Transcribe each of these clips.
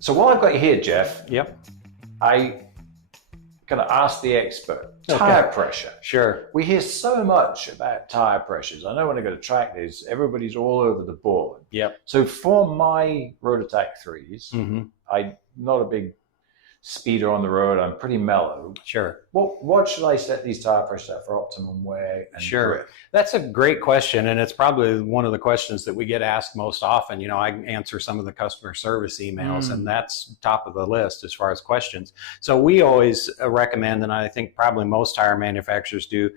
So while I've got you here, Jeff, Yep. I gotta ask the expert. Tire pressure. Sure. We hear so much about tire pressures. I know when I go to track days, everybody's all over the board. Yep. So for my Road Attack 3s, Mm-hmm. I'm not a big speeder on the road. I'm pretty mellow. Sure. What should I set these tire pressures at for optimum wear and grip? That's a great question, and it's probably one of the questions that we get asked most often. You know, I answer some of the customer service emails, and that's top of the list as far as questions. So we always recommend, and I think probably most tire manufacturers do,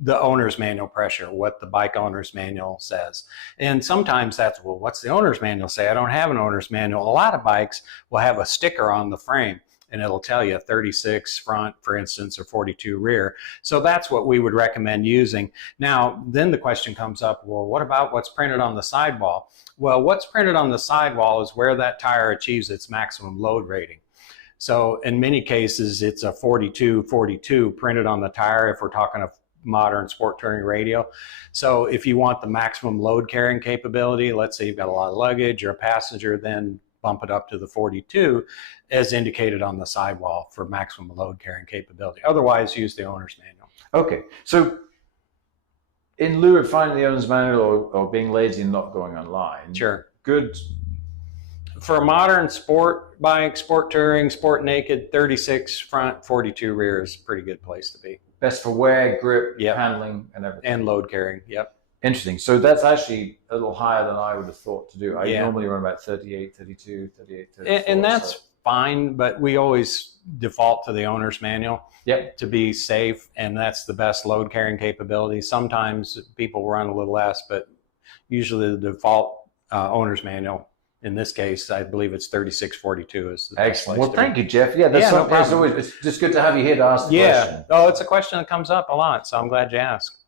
the owner's manual pressure, what the bike owner's manual says. And sometimes that's, well, what's the owner's manual say? I don't have an owner's manual. A lot of bikes will have a sticker on the frame, and it'll tell you 36 front, for instance, or 42 rear. So that's what we would recommend using. Now, then the question comes up, well, what about what's printed on the sidewall? Well, what's printed on the sidewall is where that tire achieves its maximum load rating. So in many cases, it's a 42 printed on the tire if we're talking a modern sport touring radial. So if you want the maximum load carrying capability, let's say you've got a lot of luggage or a passenger, then bump it up to the 42 as indicated on the sidewall for maximum load carrying capability. Otherwise, use the owner's manual. Okay, so in lieu of finding the owner's manual or being lazy and not going online, Sure. good. For a modern sport bike, sport touring, sport naked, 36 front, 42 rear is a pretty good place to be. Best for wear, grip, Yep. handling, and everything. And load carrying, yep. Interesting. So that's actually a little higher than I would have thought to do. I Yeah. normally run about 38, 32, 38, 34. And that's fine, but we always default to the owner's manual. Yep. To be safe, and that's the best load carrying capability. Sometimes people run a little less, but usually the default owner's manual, in this case, I believe it's 3642 is the excellent. Well, thank you, Jeff. Yeah, that's no problem. It's just good to have you here to ask the question. Oh, it's a question that comes up a lot, so I'm glad you asked.